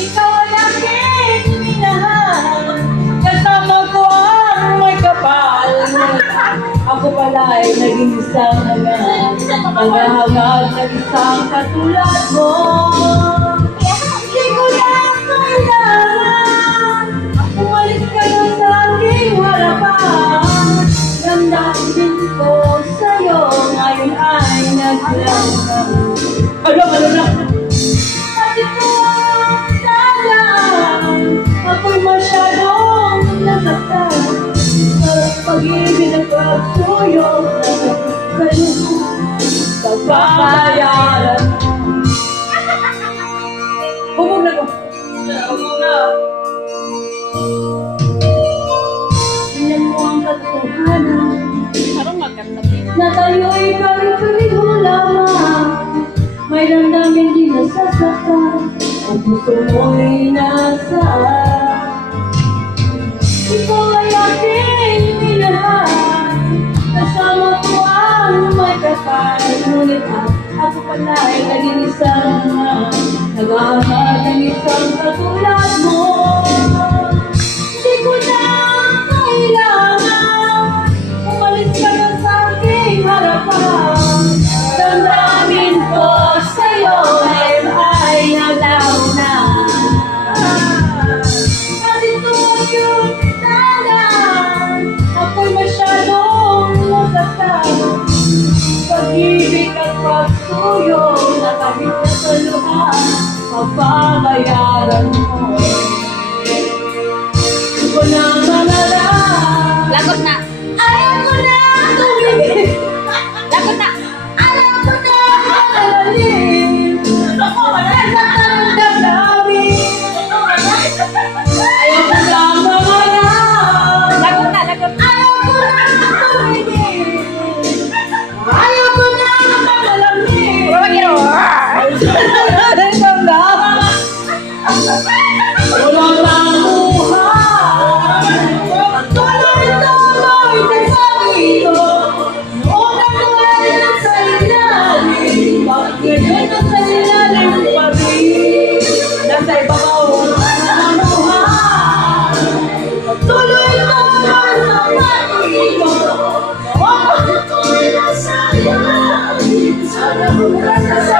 Ikaw ay aking minahal, kasama ko ang may kapal. Ako pala ay naging isang nagahangad ng isang katulad mo. Hindi ko na kailangan umalis ka na sa aking harapan. Damdamin ko sa'yo ngayon ay naglalang. Ano na? At ito ang dalan, ako'y masyadong nasaktan. Pag-ibig at pagsuyo sa'yo, pagbabayaran. Humog na ko. Humog na. Tingnan mo ang katotohanan na tayo'y pari-pariho lamang. May damdamin di nasasaktan, ang puso mo'y nasaan. Ikaw ay aking minahal, kasama ko ang may kapal. Ngunit ako pala ay naging isang nag-aamag ng isang katulad mo. Hindi ko na kailangan umalis ka na sa aking harapan. Damdamin ko sa'yo ngayon ay naglaw na. At ito yung ako'y masyadong nasaktan. Pag-ibig at pagsuyo na kahit sa luha, mapabayaran mo. Hindi ko na mangarap. Lagot na. Ayaw ko na tumigil. Lagot na. Ayaw ko na malalim. Nasaktan ang damdamin. Ayaw ko na mangarap. Lagot na. Lagot na. Ayaw ko na tumigil. Ayaw ko na malalim. Wala Walang namuhay. Tuloy-tuloy sa ito. Unang tuloy na sa ilalim. Bakit ngayon na sa ilalim pa rin? Nasa ibabaw ang namuhay. Tuloy-tuloy sa pag-ito. Bakit tuloy na sa ilalim? Sana mo na sa